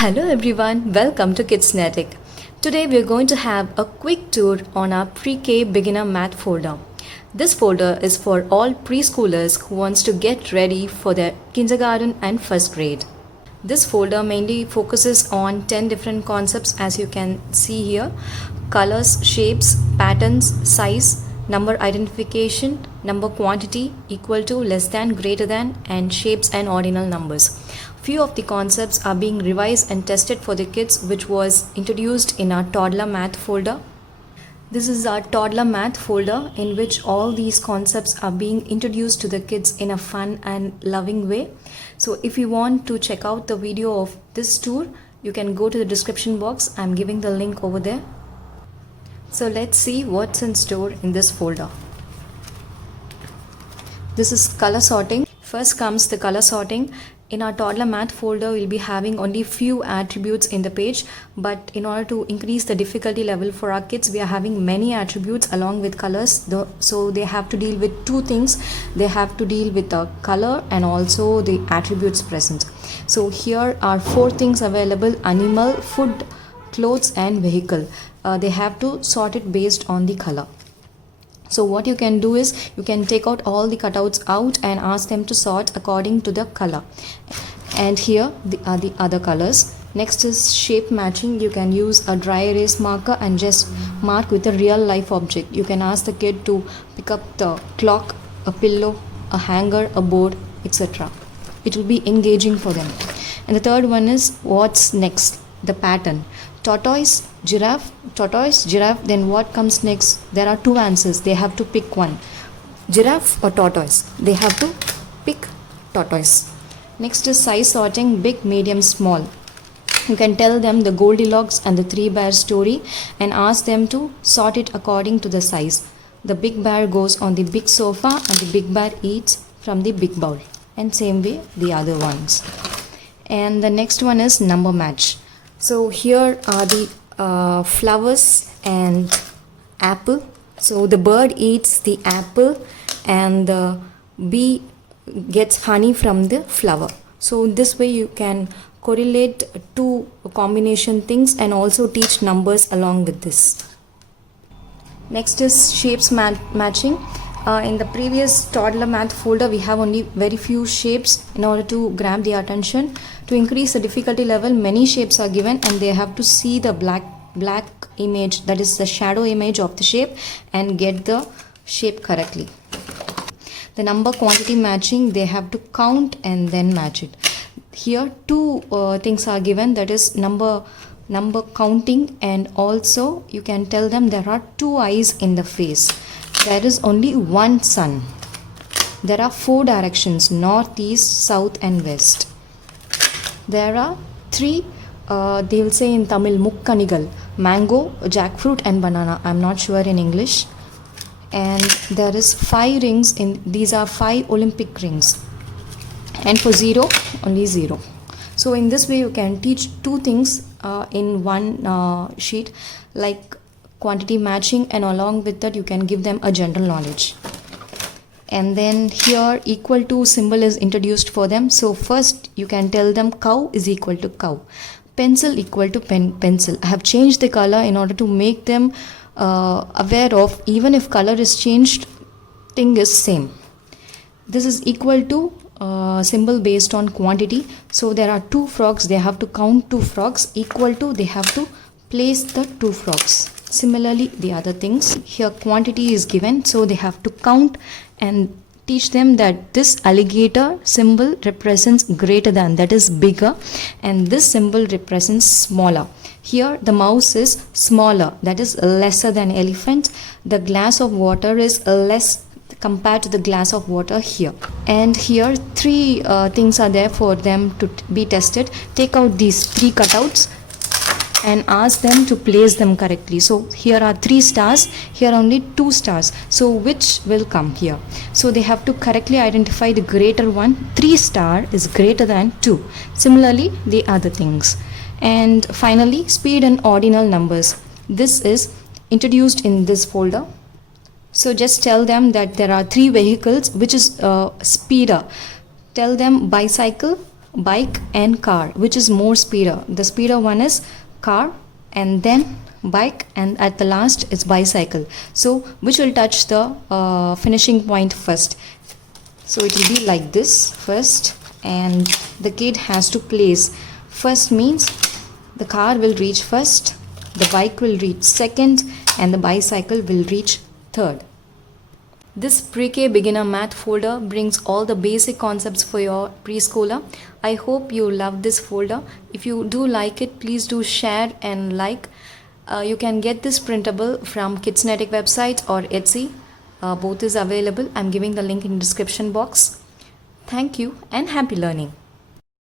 Hello everyone, welcome to Kidsnetic. Today we are going to have a quick tour on our pre-K beginner math folder. This folder is for all preschoolers who wants to get ready for their kindergarten and first grade. This folder mainly focuses on 10 different concepts as you can see here: colors, shapes, patterns, size, number identification, number quantity, equal to, less than, greater than, and shapes and ordinal numbers. Few of the concepts are being revised and tested for the kids, which was introduced in our toddler math folder. This is our toddler math folder in which all these concepts are being introduced to the kids in a fun and loving way. So if you want to check out the video of this tour, you can go to the description box. I'm giving the link over there. So let's see what's in store in this folder. This is color sorting. First comes the color sorting. In our toddler math folder, we'll be having only few attributes in the page, but in order to increase the difficulty level for our kids, we are having many attributes along with colors. So they have to deal with two things. They have to deal with the color and also the attributes present. So here are 4 things available: animal, food, clothes and vehicle. They have to sort it based on the color. So what you can do is you can take out all the cutouts out and ask them to sort according to the color. And here are the other colors. Next is shape matching. You can use a dry erase marker and just mark with a real life object. You can ask the kid to pick up the clock, a pillow, a hanger, a board, etc. It will be engaging for them. And the third one is what's next, the pattern. Tortoise, giraffe, then what comes next? There are 2 answers. They have to pick one. Giraffe or tortoise? They have to pick tortoise. Next is size sorting: big, medium, small. You can tell them the Goldilocks and the 3 bears story and ask them to sort it according to the size. The big bear goes on the big sofa and the big bear eats from the big bowl. And same way the other ones. And the next one is number match. So here are the flowers and apple. So the bird eats the apple and the bee gets honey from the flower. So this way you can correlate 2 combination things and also teach numbers along with this. Next is shapes matching. In the previous toddler math folder, we have only very few shapes. In order to grab the attention, to increase the difficulty level, many shapes are given and they have to see the black image, that is the shadow image of the shape, and get the shape correctly. The number quantity matching, they have to count and then match it. Here 2 things are given, that is number counting, and also you can tell them there are 2 eyes in the face. There is only one sun. There are 4 directions: north, east, south and west. There are 3, they will say in Tamil, mukkanigal: mango, jackfruit and banana. I'm not sure in English. And there is 5 rings. These are 5 Olympic rings. And for 0, only 0. So in this way you can teach 2 things in one sheet, like quantity matching, and along with that you can give them a general knowledge. And then here equal to symbol is introduced for them. So first you can tell them cow is equal to cow, pencil equal to pencil. I have changed the color in order to make them aware of even if color is changed, thing is same. This is equal to symbol based on quantity. So there are 2 frogs, they have to count 2 frogs. Equal to, they have to place the 2 frogs. Similarly the other things, here quantity is given, so they have to count and teach them that this alligator symbol represents greater than, that is bigger, and this symbol represents smaller. Here the mouse is smaller, that is lesser than elephant. The glass of water is less compared to the glass of water here. And here 3 things are there for them to be tested. Take out these 3 cutouts and ask them to place them correctly. So here are 3 stars, here only 2 stars. So which will come here? So they have to correctly identify the greater one. 3 star is greater than 2. Similarly the other things. And finally speed and ordinal numbers. This is introduced in this folder. So just tell them that there are 3 vehicles, which is speeder. Tell them bicycle, bike and car, which is more speeder. The speeder one is car, and then bike, and at the last is bicycle. So which will touch the finishing point first? So it will be like this first, and the kid has to place. First means the car will reach first, the bike will reach second, and the bicycle will reach third. This pre-K beginner math folder brings all the basic concepts for your preschooler. I hope you love this folder. If you do like it, please do share and like. You can get this printable from Kidsnetic website or Etsy. Both is available. I'm giving the link in description box. Thank you and happy learning.